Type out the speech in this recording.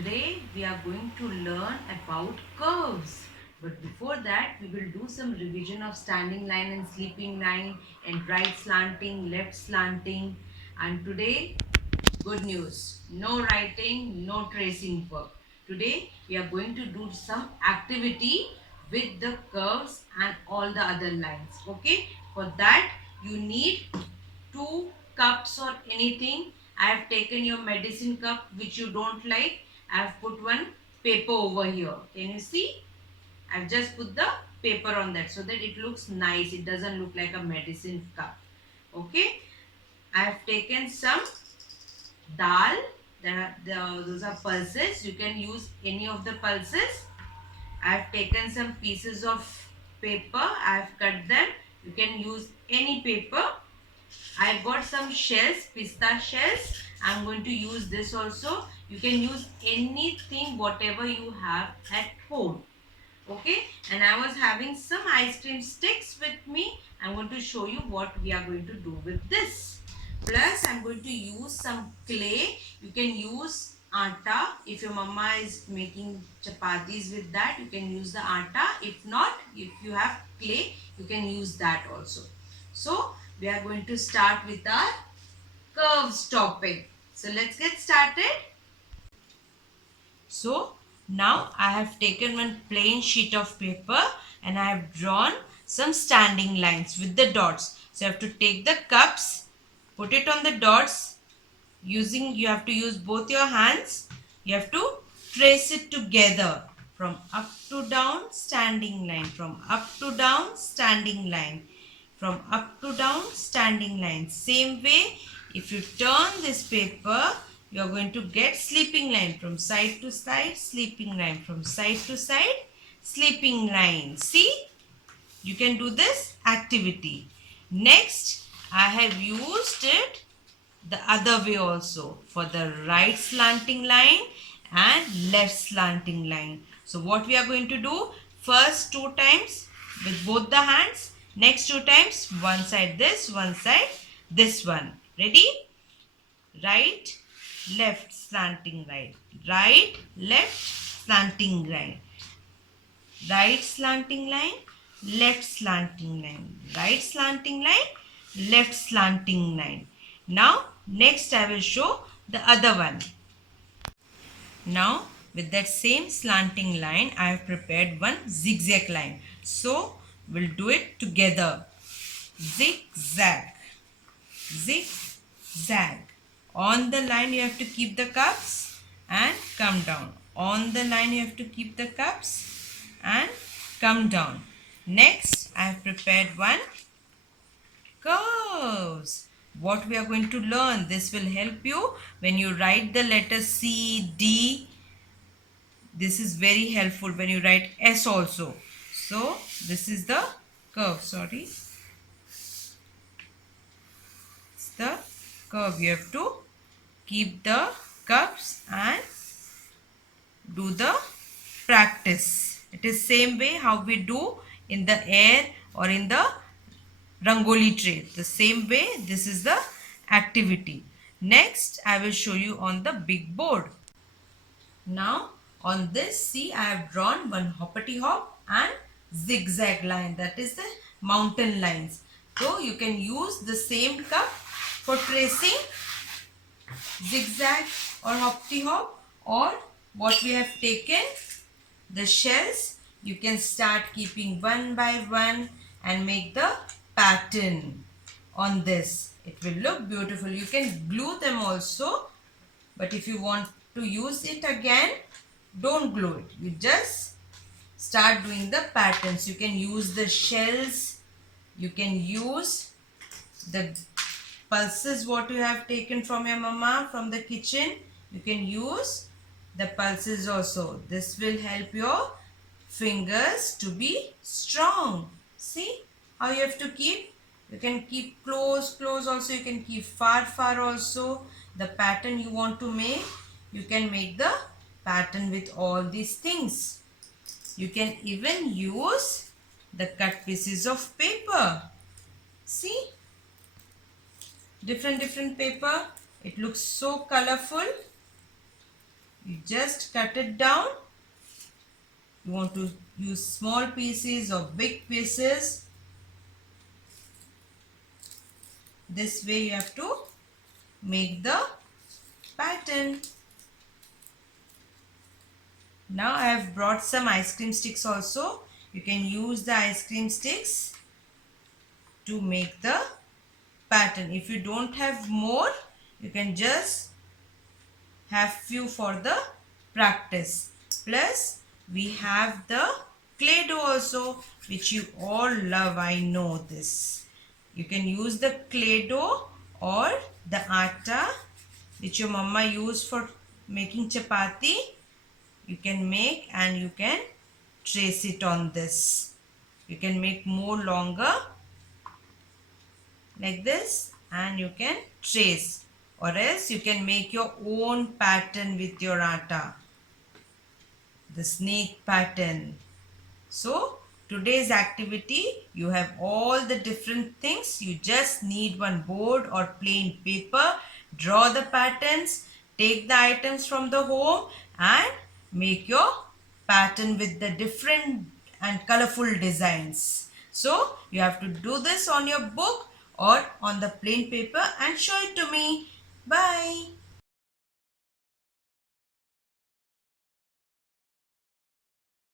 Today we are going to learn about curves. But before that, we will do some revision of standing line and sleeping line and right slanting, left slanting. And today, good news. No writing, no tracing work. Today we are going to do some activity with the curves and all the other lines. Okay. For that, you need two cups or anything. I have taken your medicine cup which you don't like. I have put one paper over here. Can you see? I've just put the paper on that so that it looks nice. It doesn't look like a medicine cup. Okay. I have taken some dal. Those are pulses. You can use any of the pulses. I have taken some pieces of paper. I have cut them. You can use any paper. I got some shells, pista shells. I'm going to use this also. You can use anything, whatever you have at home. Okay. And I was having some ice cream sticks with me. I'm going to show you what we are going to do with this. Plus, I'm going to use some clay. You can use atta. If your mama is making chapatis with that, you can use the atta. If not, if you have clay, you can use that also. So, we are going to start with our curves topic. So, let's get started. So, now I have taken one plain sheet of paper and I have drawn some standing lines with the dots. So, you have to take the cups, put it on the dots. You have to use both your hands. You have to trace it together from up to down standing line, from up to down standing line, from up to down standing line. Same way, if you turn this paper, you are going to get sleeping line from side to side, sleeping line from side to side, sleeping line. See, you can do this activity. Next, I have used it the other way also for the right slanting line and left slanting line. So what we are going to do, first two times with both the hands, next two times one side this, one side this one. Ready? Right, left slanting line, right, left slanting line, right slanting line, left slanting line, right slanting line, left slanting line. Now next I will show the other one. Now with that same slanting line I have prepared one zigzag line. So we'll do it together. Zigzag, zigzag. On the line you have to keep the cups and come down. On the line you have to keep the cups and come down. Next I have prepared one curves. What we are going to learn, this will help you when you write the letter C, D. This is very helpful when you write S also. So this is the curve, sorry. It's the curve. You have to keep the cups and do the practice. It is same way how we do in the air or in the Rangoli tray. The same way, this is the activity. Next, I will show you on the big board. Now, on this, see, I have drawn one hoppity hop and zigzag line. That is the mountain lines. So, you can use the same cup for tracing zigzag or hoppity hop, or what we have taken, the shells, you can start keeping one by one and make the pattern on this. It will look beautiful. You can glue them also, but if you want to use it again, don't glue it. You just start doing the patterns. You can use the shells, you can use the pulses what you have taken from your mama from the kitchen. You can use the pulses also. This will help your fingers to be strong. See how you have to keep? You can keep close also. You can keep far also. The pattern you want to make, you can make the pattern with all these things. You can even use the cut pieces of paper. See? Different paper. It looks so colorful. You just cut it down. You want to use small pieces or big pieces. This way you have to make the pattern. Now I have brought some ice cream sticks also. You can use the ice cream sticks to make the pattern. If you don't have more, you can just have few for the practice. Plus we have the clay dough also, which you all love. I know this. You can use the clay dough or the atta which your mama used for making chapati. You can make and you can trace it on this. You can make more longer like this and you can trace, or else you can make your own pattern with your atta, the snake pattern. So today's activity, you have all the different things. You just need one board or plain paper. Draw the patterns, take the items from the home and make your pattern with the different and colorful designs. So you have to do this on your book or on the plain paper and show it to me. Bye.